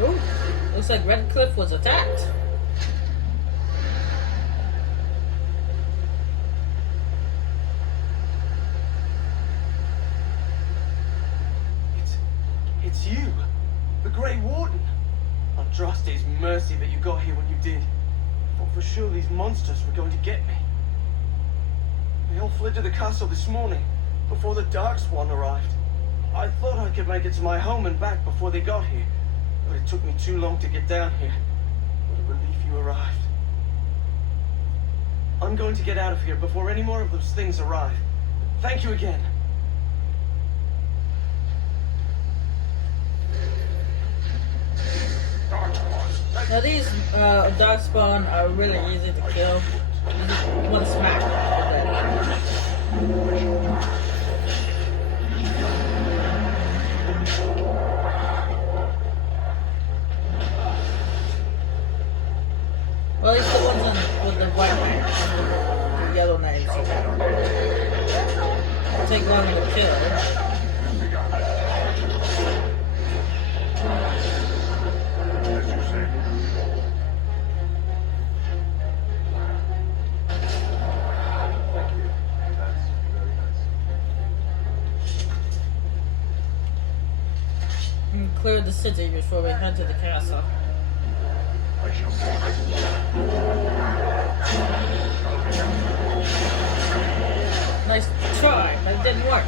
Ooh, looks like Red Cliff was attacked. It's you, the Grey Warden. Andraste's mercy that you got here when you did. I thought for sure these monsters were going to get me. They all fled to the castle this morning, before the Darkspawn arrived. I thought I could make it to my home and back before they got here, but it took me too long to get down here. What a relief you arrived. I'm going to get out of here before any more of those things arrive. Thank you again. Now these Darkspawn are really easy to kill. You just one smack. Well, it's the ones with the white knives, the yellow knives. Take longer to kill. Clear the city before we head to the castle. Nice try, but it didn't work.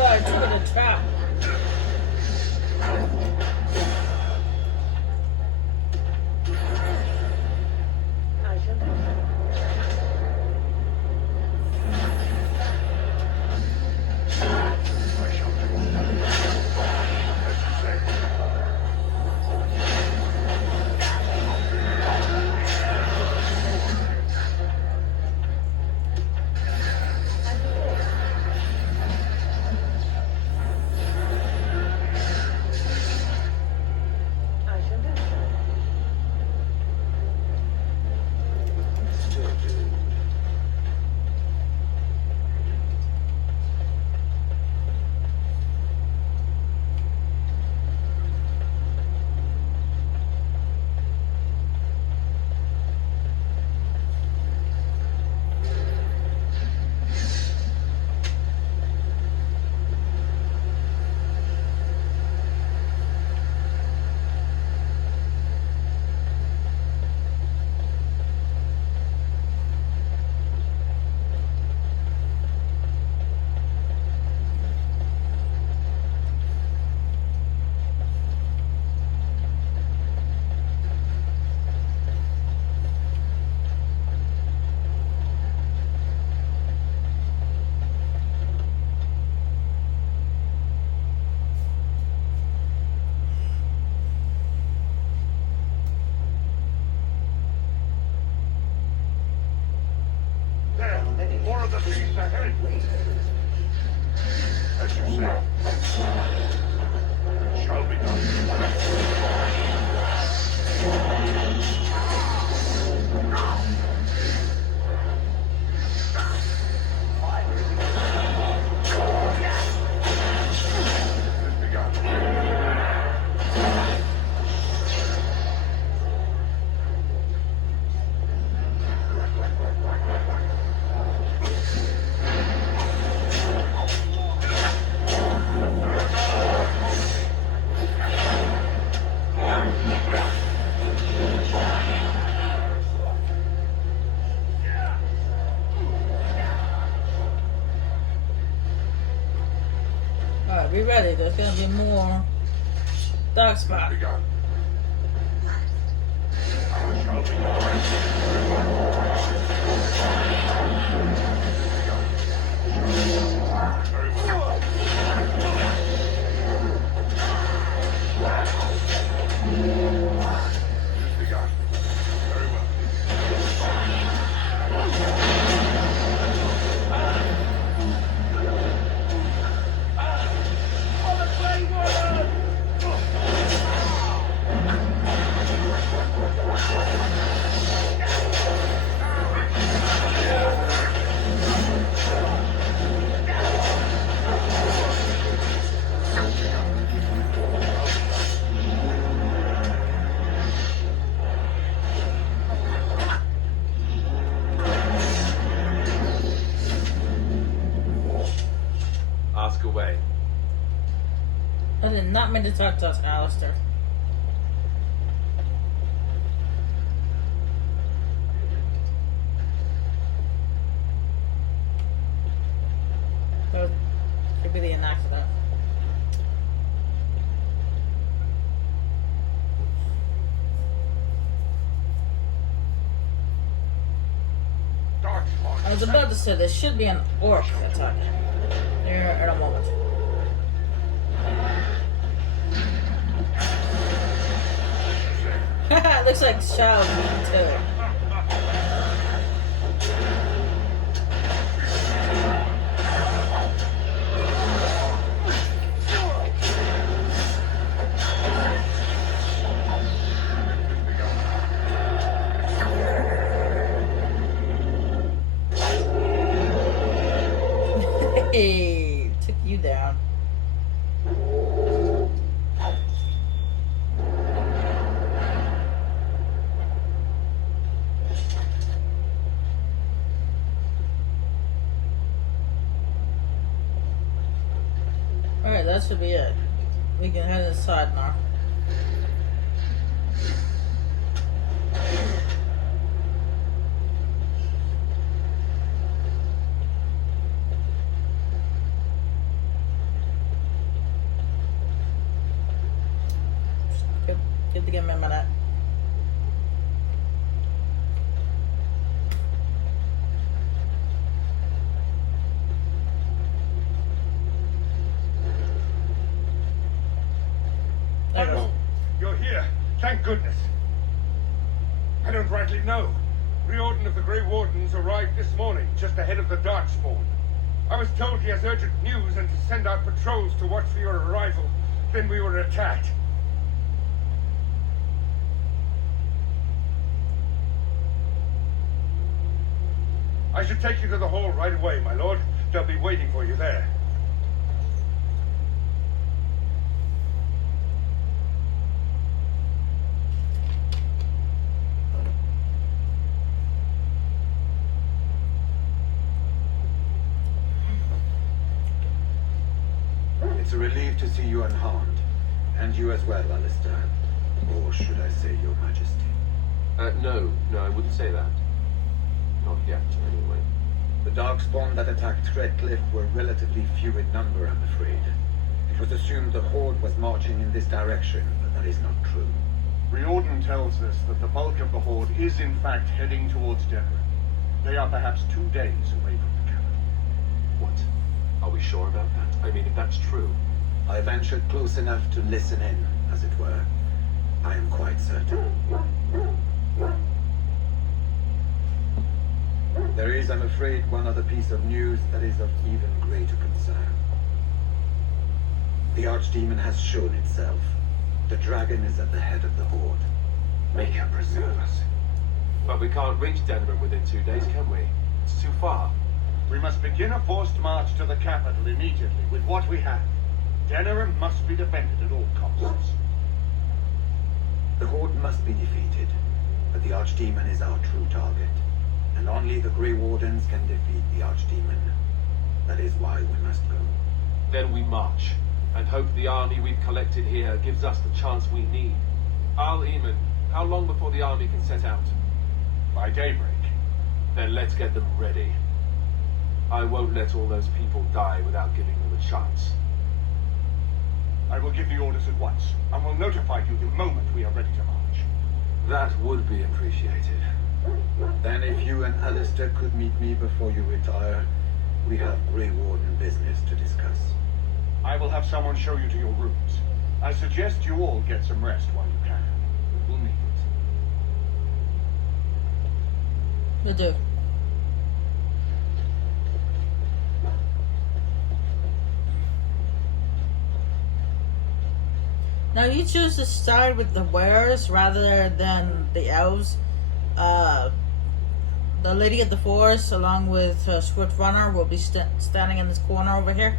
I took it a trap. More of the beast ahead. As you say, it shall be done. ready. There's gonna be more Darkspawn. Begun. I shall be very well. Begun. Very well. Ask away. I did not mean to talk to us, Alistair. That could be the enact of that. Darkspawn. I was about to say there should be an orc attack here in a moment. Looks like Shao too. Hey, took you down. Alright, that should be it. We can head inside now. Good to get remember that. There it goes. Oh, you're here. Thank goodness. I don't rightly know. Riordan of the Grey Wardens arrived this morning, just ahead of the Darkspawn. I was told he has urgent news and to send out patrols to watch for your arrival. Then we were attacked. I should take you to the hall right away, my lord. They'll be waiting for you there. It's a relief to see you unharmed. And you as well, Alistair. Or should I say, Your Majesty? No, I wouldn't say that. Not yet, anyway. The Darkspawn that attacked Threadcliff were relatively few in number, I'm afraid. It was assumed the Horde was marching in this direction, but that is not true. Riordan tells us that the bulk of the Horde is in fact heading towards Denerim. They are perhaps 2 days away from the capital. What? Are we sure about that? I mean, if that's true. I ventured close enough to listen in, as it were. I am quite certain. There is, I'm afraid, one other piece of news that is of even greater concern. The Archdemon has shown itself. The dragon is at the head of the Horde. May God preserve us. But we can't reach Denerim within 2 days, can we? It's too far. We must begin a forced march to the capital immediately with what we have. Denerim must be defended at all costs. The Horde must be defeated, but the Archdemon is our true target. And only the Grey Wardens can defeat the Archdemon. That is why we must go. Then we march, and hope the army we've collected here gives us the chance we need. Al-Eamon, how long before the army can set out? By daybreak. Then let's get them ready. I won't let all those people die without giving them a chance. I will give the orders at once, and will notify you the moment we are ready to march. That would be appreciated. Then if you and Alistair could meet me before you retire, we have Grey Warden business to discuss. I will have someone show you to your rooms. I suggest you all get some rest while you can. We will need it. We do. Now you choose to side with the Wares rather than the elves. The Lady of the Forest, along with Swift Runner, will be standing in this corner over here.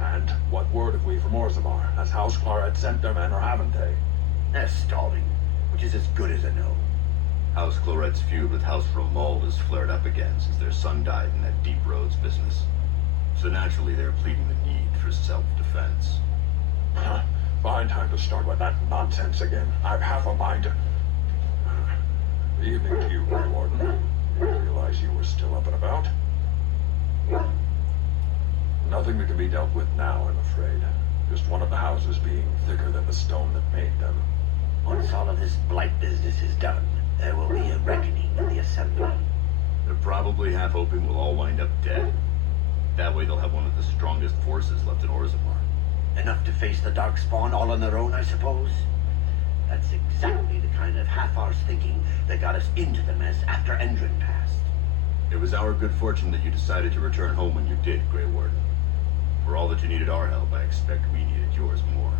And what word have we from Orzammar? Has House Clorad sent their men, or haven't they? They're stalling, which is as good as a no. House Cloret's feud with House Romald has flared up again since their son died in that Deep Roads business. So naturally they're pleading the need for self-defense. Fine time to start with that nonsense again. I've half a mind to... Evening to you, Grey Warden. Didn't realize you were still up and about. Nothing that can be dealt with now, I'm afraid. Just one of the houses being thicker than the stone that made them. Once all of this blight business is done, there will be a reckoning in the Assembly. They're probably half hoping we'll all wind up dead. That way they'll have one of the strongest forces left in Orzammar. Enough to face the Darkspawn all on their own, I suppose? That's exactly the kind of half-arsed thinking that got us into the mess after Endrin passed. It was our good fortune that you decided to return home when you did, Grey Warden. For all that you needed our help, I expect we needed yours more.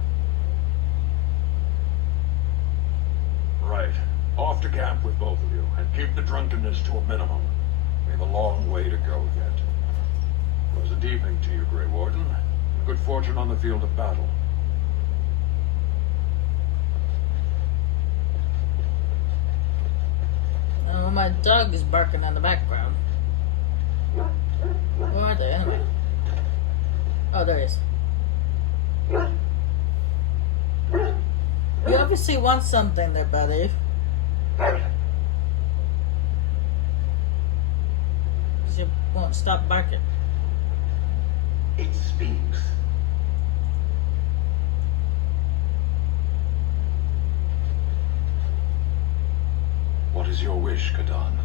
Right. Off to camp with both of you, and keep the drunkenness to a minimum. We have a long way to go yet. Pleasant evening to you, Grey Warden. Good fortune on the field of battle. Oh, my dog is barking in the background. Where are they anyway? Oh, there he is. You obviously want something there, buddy. Because you won't stop barking. It speaks. What is your wish, Kadan?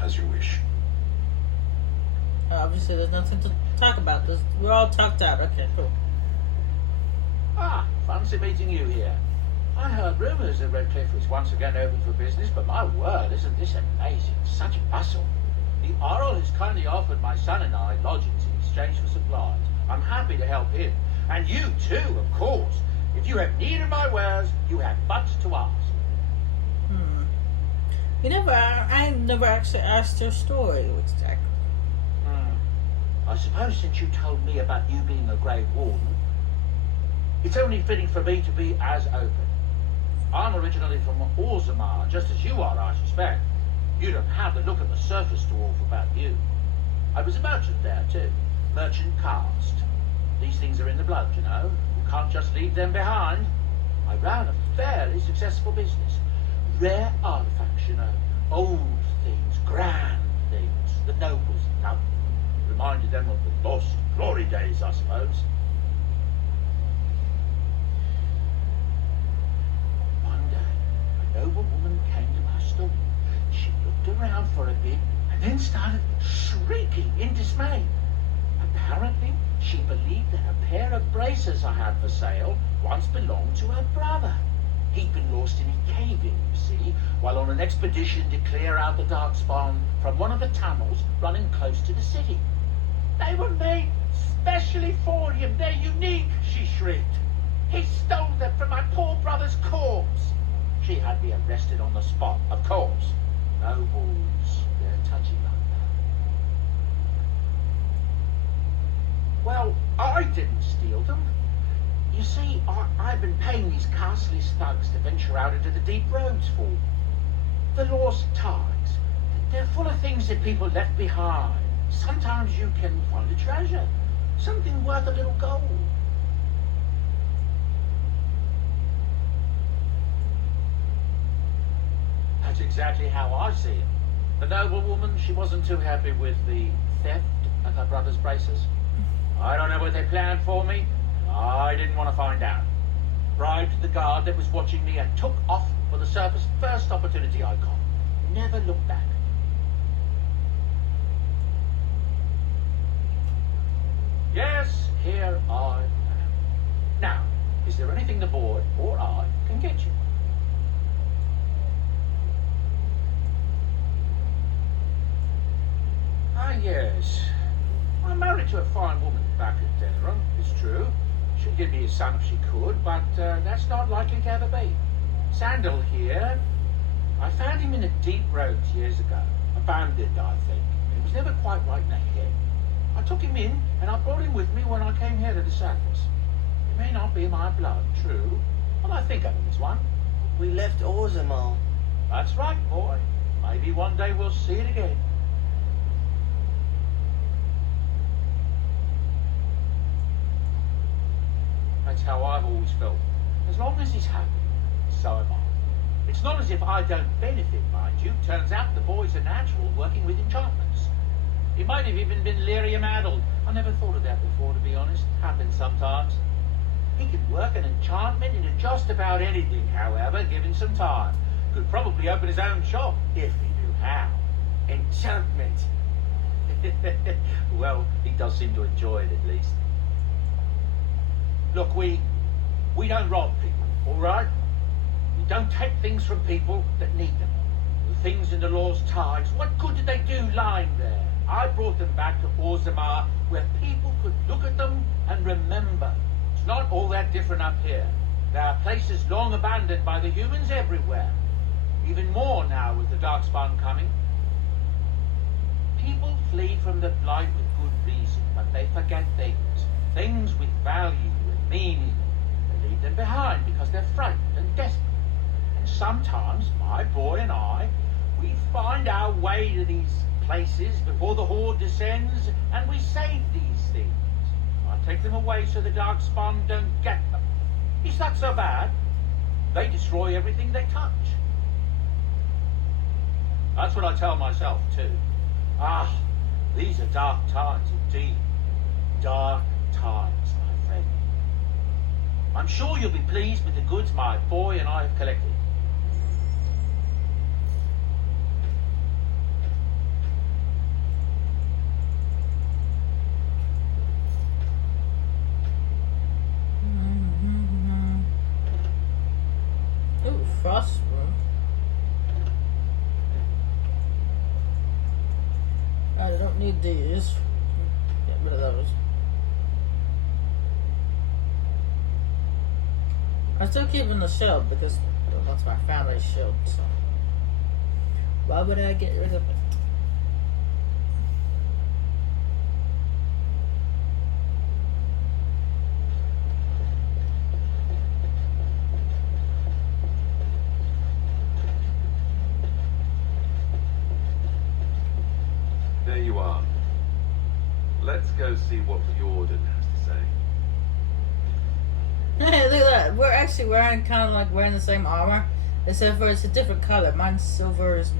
As you wish. Obviously, there's nothing to talk about. We're all talked out. Okay, cool. Ah, fancy meeting you here. I heard rumours that Redcliffe was once again open for business, but my word, isn't this amazing? Such bustle. The Earl has kindly offered my son and I lodgings in exchange for supplies. I'm happy to help him. And you too, of course. If you have need of my wares, you have but to ask. I never actually asked your story exactly. I suppose since you told me about you being a Grey Warden, it's only fitting for me to be as open. I'm originally from Orzammar, just as you are, I suspect. You'd have had the look of the surface dwarf about you. I was a merchant there, too. Merchant caste. These things are in the blood, you know. You can't just leave them behind. I ran a fairly successful business. Rare artifacts, you know. Old things, grand things, the nobles loved. Reminded them of the lost glory days, I suppose. One day, a noble woman came to my store. She looked around for a bit and then started shrieking in dismay. Apparently, she believed that a pair of braces I had for sale once belonged to her brother. He'd been lost in a cave-in, you see, while on an expedition to clear out the Darkspawn from one of the tunnels running close to the city. They were made specially for him. They're unique, she shrieked. He stole them from my poor brother's corpse. She had me arrested on the spot, of course. Nobles, they're touchy like that. Well, I didn't steal them. You see, I've been paying these castless thugs to venture out into the deep roads for. The lost tides. They're full of things that people left behind. Sometimes you can find a treasure. Something worth a little gold. That's exactly how I see it. The noblewoman, she wasn't too happy with the theft of her brother's braces. I don't know what they planned for me. I didn't want to find out. Bribed the guard that was watching me and took off for the surface first opportunity I got. Never looked back. Yes, here I am. Now, is there anything the board or I can get you? Ah, yes. I'm married to a fine woman back at Deneron, it's true. She'd give me a son if she could, but that's not likely to ever be. Sandal here, I found him in a deep roads years ago. Abandoned, I think. He was never quite right in the head. I took him in, and I brought him with me when I came here to the surface. He may not be my blood, true, but I think of him as one. We left Orzammar. That's right, boy. Maybe one day we'll see it again. That's how I've always felt. As long as he's happy, so am I. It's not as if I don't benefit, mind you. Turns out the boy's a natural working with enchantments. He might have even been lyrium-addled. I never thought of that before, to be honest. Happens sometimes. He could work an enchantment into just about anything, however, given some time. Could probably open his own shop, if he knew how. Enchantment. Well, he does seem to enjoy it, at least. Look, we don't rob people, all right? We don't take things from people that need them. The things in the law's tides, what good did they do lying there? I brought them back to Orzammar, where people could look at them and remember. It's not all that different up here. There are places long abandoned by the humans everywhere. Even more now with the Darkspawn coming. People flee from the Blight with good reason, but they forget things. Things with value and meaning. They leave them behind because they're frightened and desperate. And sometimes, my boy and I, we find our way to these places before the Horde descends, and we save these things. I take them away so the Darkspawn don't get them. It's not so bad. They destroy everything they touch. That's what I tell myself, too. Ah, these are dark times indeed. Dark times, my friend. I'm sure you'll be pleased with the goods my boy and I have collected. Ooh, phosphor. I don't need these. Get rid of those. I'm still keeping the shield because that's my family's shield, so why would I get rid of it? There you are. Let's go see what Riordan has to say. Hey, look at that. We're actually wearing kind of like wearing the same armor, except for it's a different color. Mine's silver, is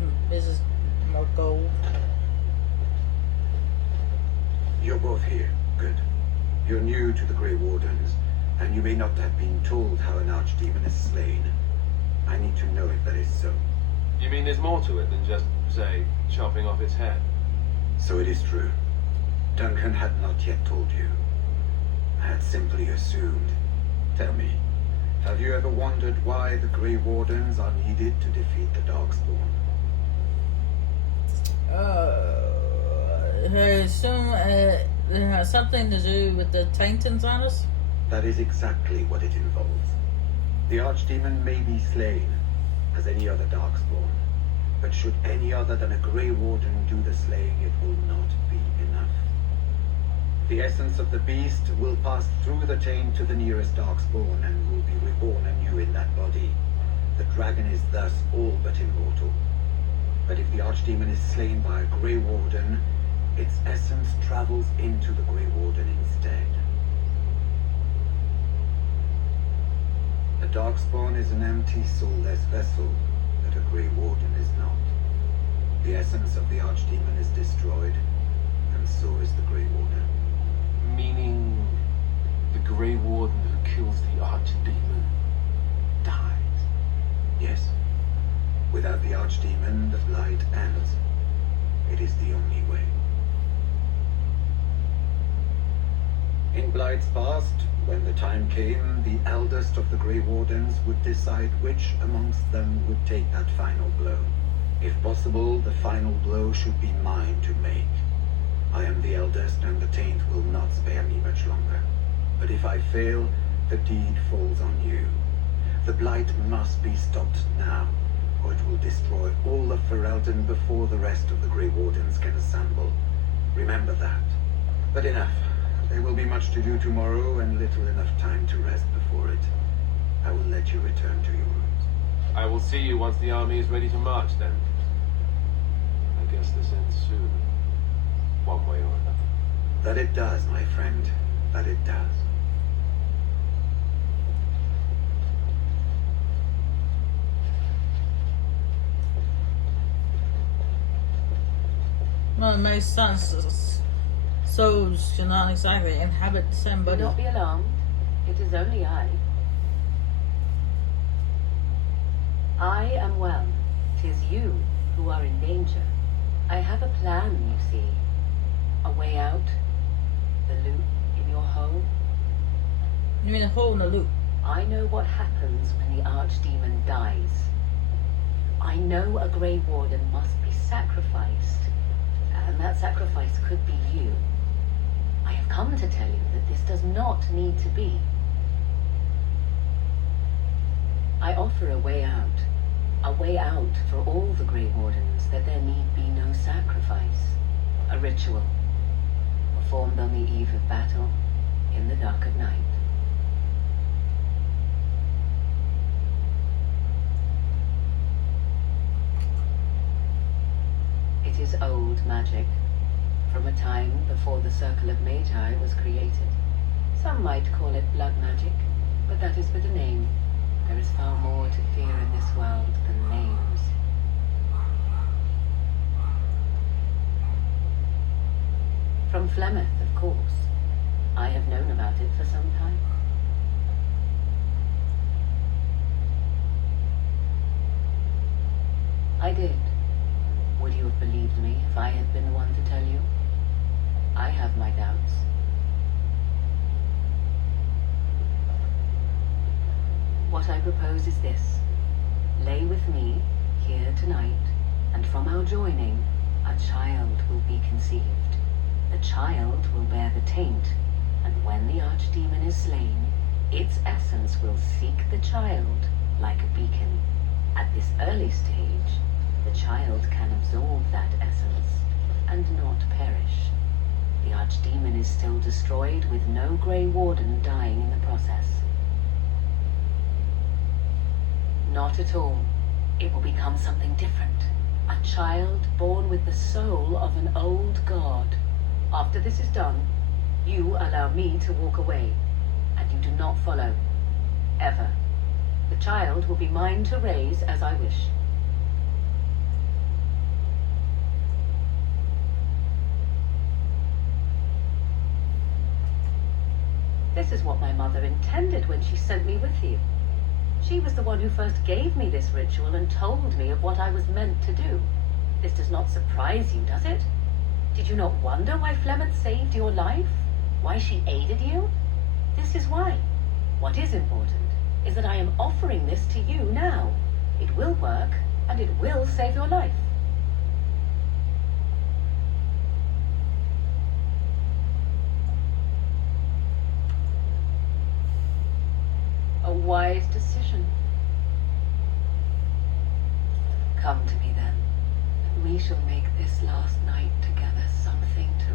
more gold. You're both here. Good. You're new to the Grey Wardens, and you may not have been told how an archdemon is slain. I need to know if that is so. You mean there's more to it than just, say, chopping off its head? So it is true. Duncan had not yet told you. I had simply assumed. Tell me, have you ever wondered why the Grey Wardens are needed to defeat the Darkspawn? I assume it has something to do with the Titans on us? That is exactly what it involves. The Archdemon may be slain, as any other Darkspawn, but should any other than a Grey Warden do the slaying, it will not be enough. The essence of the beast will pass through the chain to the nearest Darkspawn and will be reborn anew in that body. The dragon is thus all but immortal. But if the Archdemon is slain by a Grey Warden, its essence travels into the Grey Warden instead. A Darkspawn is an empty, soulless vessel, but a Grey Warden is not. The essence of the Archdemon is destroyed, and so is the Grey Warden. Meaning the Grey Warden who kills the Archdemon dies. Yes. Without the Archdemon, the Blight ends. It is the only way. In Blight's past, when the time came, the eldest of the Grey Wardens would decide which amongst them would take that final blow. If possible, the final blow should be mine to make. I am the eldest, and the taint will not spare me much longer. But if I fail, the deed falls on you. The Blight must be stopped now, or it will destroy all of Ferelden before the rest of the Grey Wardens can assemble. Remember that. But enough. There will be much to do tomorrow, and little enough time to rest before it. I will let you return to your rooms. I will see you once the army is ready to march, then. I guess this ends soon. One way or another. That it does, my friend. That it does. Well, it makes sense. Souls should not exactly inhabit the same Do body. not be alarmed. It is only I. I am well. 'Tis you who are in danger. I have a plan, you see. A way out. The loop in your hole. You mean a hole in the loop? I know what happens when the Archdemon dies. I know a Grey Warden must be sacrificed. And that sacrifice could be you. I have come to tell you that this does not need to be. I offer a way out. A way out for all the Grey Wardens, that there need be no sacrifice. A ritual, performed on the eve of battle, in the dark of night. It is old magic, from a time before the Circle of Magi was created. Some might call it blood magic, but that is but a name. There is far more to fear in this world than names. From Flemeth, of course. I have known about it for some time. I did. Would you have believed me if I had been the one to tell you? I have my doubts. What I propose is this. Lay with me, here tonight, and from our joining, a child will be conceived. The child will bear the taint, and when the Archdemon is slain, its essence will seek the child like a beacon. At this early stage, the child can absorb that essence and not perish. The Archdemon is still destroyed with no Grey Warden dying in the process. Not at all. It will become something different. A child born with the soul of an old god. After this is done, you allow me to walk away, and you do not follow. Ever. The child will be mine to raise as I wish. This is what my mother intended when she sent me with you. She was the one who first gave me this ritual and told me of what I was meant to do. This does not surprise you, does it? Did you not wonder why Flemeth saved your life? Why she aided you? This is why. What is important is that I am offering this to you now. It will work, and it will save your life. A wise decision. Come to me then, and we shall make this last night together something to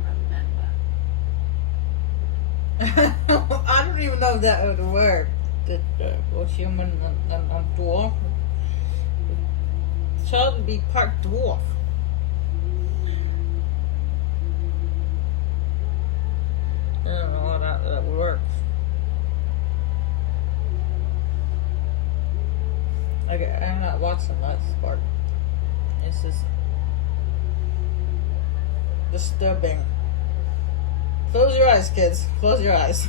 remember. I don't even know that other word. That was human and dwarf. The child would be part dwarf. I don't know how that works. Okay, I'm not watching that part. It's just disturbing. Close your eyes, kids. Close your eyes.